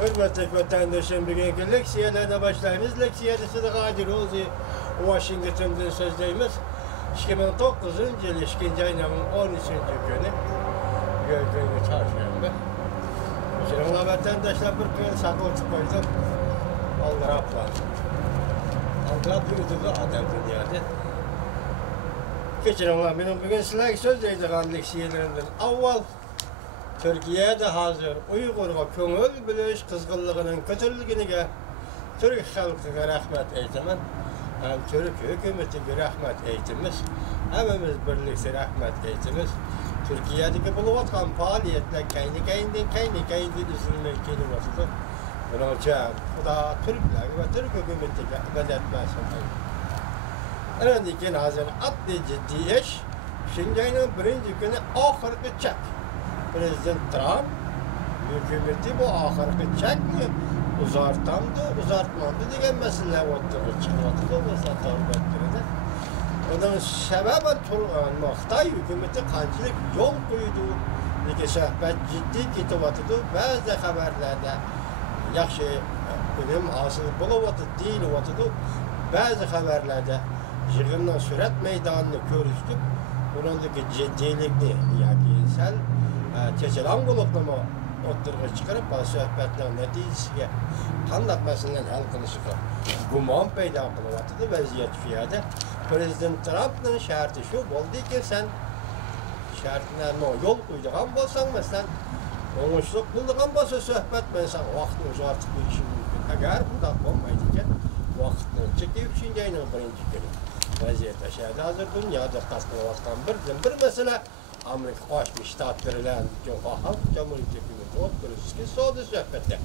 Hürmetli vatandaşım, bugünkü leksiyelerine başlayınız. Leksiyede size Kadir Oğuz'u Washington'dan sözleyimiz. 2009 yıl 2. ayının 13. günü gördüğünüz çarşamba. Şimdi vatandaşlar bir gün saklık koydum. Aldıraplar. Aldırap yürüdü adam dünyada. Geçen olan benim bugün sizlerle sözleyeceğim leksiyelerinden avval Türkiye'de hazır Uygur'a köngül biliş kızgınlığının kötülüğüne Türk halkına rahmet eylemen. Hem Türk hükümetiyle rahmet eytimiz. Hemimiz birlikte rahmet eytimiz. Türkiye'deki bulunatan faaliyetler kendi üzülmeyi kelimesidir. Bunun için bu da Türkler ve Türk hükümetiyle belirtmezsin. Öndeki hazır adli ciddi iş, şimdi ayının birinci günü ahırkı çek. Prezident Trump hükümeti bu ahırkı çek mi? Uzartmadı degen mesele ortaya çıkmadı da mesela tarihte. Onun sebebi Türkiye hükümeti kancılık yol koydu. Deki sohbet ciddi kitabatıdı. Bazı haberlerde yaxşı bilim asıl buluvadı değil vatıdı. Bazı haberlerde yığından sürat meydanını görüştük. Bunundaki ciddilikni yani insan çeçelan buluklumu oturduğu çıkarıp bazı sohbetlerin neticesiyle anlatmasından hal kılışıkı guman peyda kılıvatıdı vaziyet fiyade. Prezident Trump'ın şartı şu oldu ki sen şartına yol koyduğun bolsan mesela onuçluk bulduğun bolsa sohbet mesela vaktini uzartıp bir işin mümkün. Eğer bu da olmayacak vaktini çekip şimdi aynı birinci günü vaziyet aşağıda hazır dünyada tasmavattan bir mesela Amerika Birleşik Ştatları ile Halk Cumhuriyeti hükümeti oturuyoruz ki soğudu sohbette.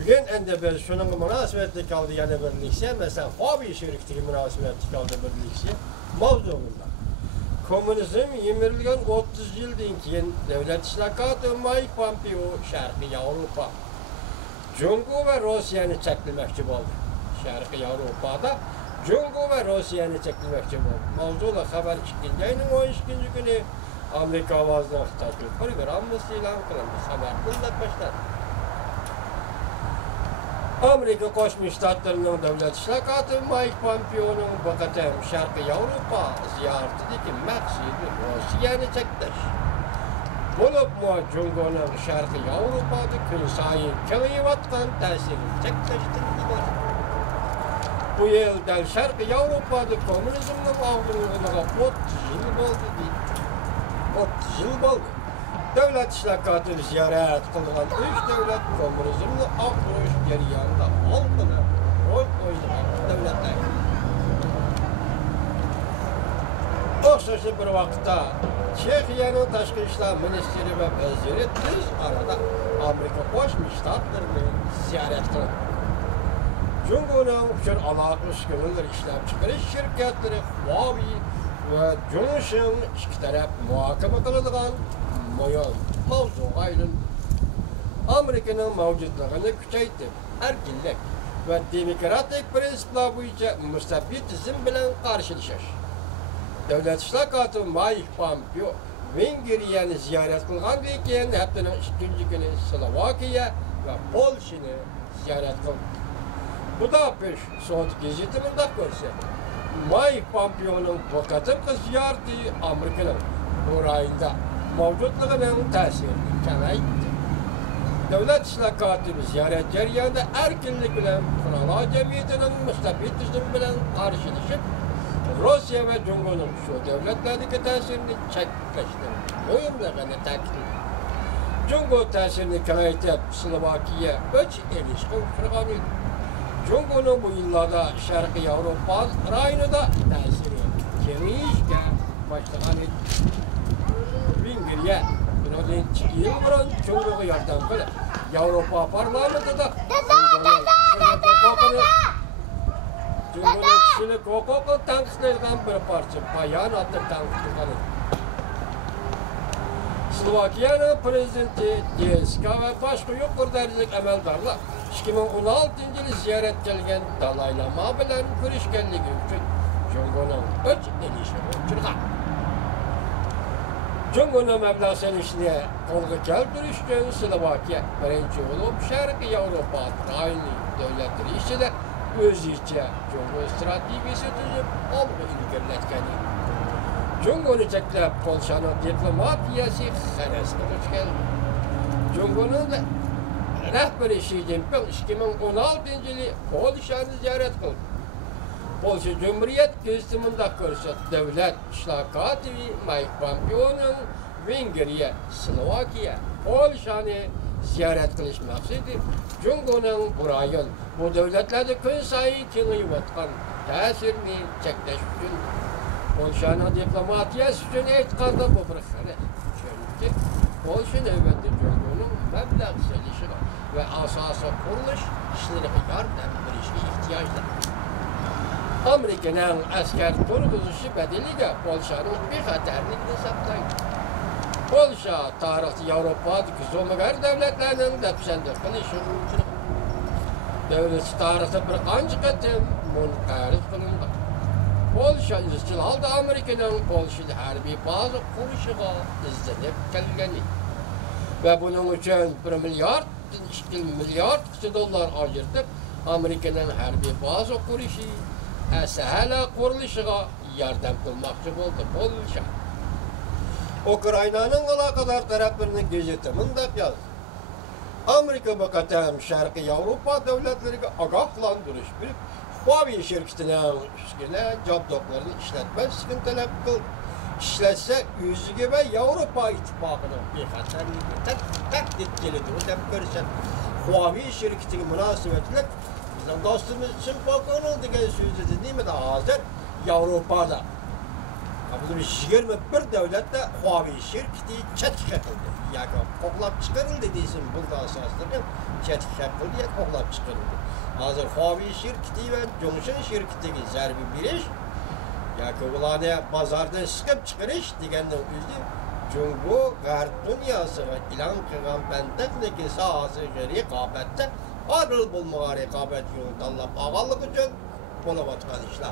Bugün ende biz şunun münasebetli kaldı yani birlikse mesela hobi şirketi münasebetli kaldı birlikse mavzuunda. Komünizm yemirilgen 30 yıldan keyin devlet işlakatı Mike Pompeo Şarkı Avrupa Cungu ve Rusya'nı çekilmekçi oldu. Şarkı Avrupa'da Cungu ve Rusya'nı çekilmekçi oldu. Mavzuyla haber çıkınca ayının 12. günü Amerika avazına Xitay programımız ilan kılındı. Haber bundan başladı. Amerika Birleşik Ştatları'nın devlet işlakatı Mike Pompeo'nun bakatım Şarkı Avrupa ziyaretindeki maksidi Rusya'nı çektiş. Bulup mu Cungu'nun Şarkı Avrupa'da gün sayın kemivatkan tesirini çekleştirdi var. Bu yıldan Şarkı Avrupa'da komünizmden ağırlığına 30 yıl oldu değil. 30 yıl oldu. Devlet işlakatını ziyaret kılınan 3 devlet komünizmle akmış ceryanında aldılar. Rol oynayan devletler. Oxşaşı bir vakitte Çekya'nın Taşkı İşler Ministeri ve Veziri tez arada Amerika Birleşik Ştatları'nı ziyaret kıldı. Cumhur'un üçün alaklı sıkıntılar işlem çıkarış şirketleri Huawei ve Johnson iki taraf muhakeme kılınan mavzu ayrın Amerika'nın mevcutluğunu küçeytip erkinlik ve demokratik prensipler boyunca müstabbitizm bilen karşılaşır. Devlet işlakatı Mike Pompeo Vengerya'nı ziyaret kılgan vekilin haftanın 2. günü Slovakya ve Polşa'nı ziyaret kıldı. Bu da peş Soğut gezetiminde görse Mike Pompeo'nun vakatı ziyareti Amerika'nın orayında mevcutluğunun tesirini kemaydı. Devlet işlakatı ziyaret ceryanında erkinlik bilen Kınalar Cemiyeti'nin müstabbitizm bilen karşılaşıp Rusya ve Cumhur'un şu devletlerdeki tesirini çekleştirdi. Mühimliğini takdir. Cumhur tesirini kemaytıp Slovakya 3 ilişkin kurganıydı. Cumhur'un bu yıllarda Şarkı Avrupa rayına da tesiri kemiyken başlayan Vengerya bunun 2 yıl burun Cumhur'a yardım kıldı. Avrupa parlamentoda Cumhur'un kişilik hukuku tanıklarından bir parça bayan adlı tanıklığı. Slovakya'nın prezidenti DSK ve başka yukarı dereceli emeldarlar 2016 yılı ziyaret gelgen Dalai Lama bilen görüşkenliği için Cumhur'un 3 ilişki uçurgan. Cumhuriyet meblağının işine kolga keltiriş için Slovakiya birinci olup Şarkı Avrupa aynı devletleri içinde özüçe Cumhuriyet stratejisi tüzüp olgu ilgirletkeni. Cumhuriyet'le Polşa'nın diplomatiyası xenes kılıç geldi. Cumhuriyet'in rehberi Xi Jinping 2016 yılı Polşa'nı ziyaret kıldı. Polşa Cumhuriyet kesiminde ko'rsat davlat islohoti Mike Pompeo'nun Vengriya, Slovakiya, Polshani ziyorat qilish maqsadi Jungoning bu rayon, bu davlatlarda kun sayin kengayayotgan ta'sirini cheklash uchun Polshaning diplomatiyasi uchun aytganda bu bir xalat. Chunki Polsha navbatda Jungoning mablag' solishiga va asosan qurilish ishlariga yordam berishga ehtiyojda. Amerika'nın asker turguzuşu bedeliyle Polşa'nın bir xatarlikini saptaydı. Polşa tarihte Avrupa'daki zomagar devletlerinin depsende kılışı mümkün. Devleti tarihte bir kancı katım münqarız kılındı. Polşa izcil halde Amerika'nın Polşa'da harbi bazı kuruşuğa izlenip gelgeni. Ve bunun için 1 milyar, 2 milyar dolar ayırtıp Amerika'nın harbi bazı kuruşu hala qurilishga yordam qilmoqchi bo'ldi Polsha. Ukrainaning aloqador taraflarining gazeti mundaq yozdi. Amerika bu qatam Sharqiy Yevropa davlatlariga ogohlantirish berib, Huawei shirkatining uskuna jobdoqlarini ishlatmasligini talab qildi. Ishlatsa o'ziga va Yevropa ittifoqining bexatarligini tahdid keladi deb ko'rsatdi. Huawei shirkatiga munosabatlar bizden dostumuz için bakıyoruz degan sözü değil de hazır Avrupa'da. Bizim 21 devlette Huawei şirketi çetkik kıldı. Yani koklap çıkarıldı deysin burada asaslarken çetkik kıldı ya koklap çıkarıldı. Hazır Huawei şirketi ve Johnson şirketindeki zerbi biriş yani ulanı pazardan sıkıp çıkarış degenden özü Cumhur Garp dünyasına ilan kılan bentekdeki sahası rekabette Arıl bulmağa rekabet yolunu tanlap ağalık için bulavatkan işler.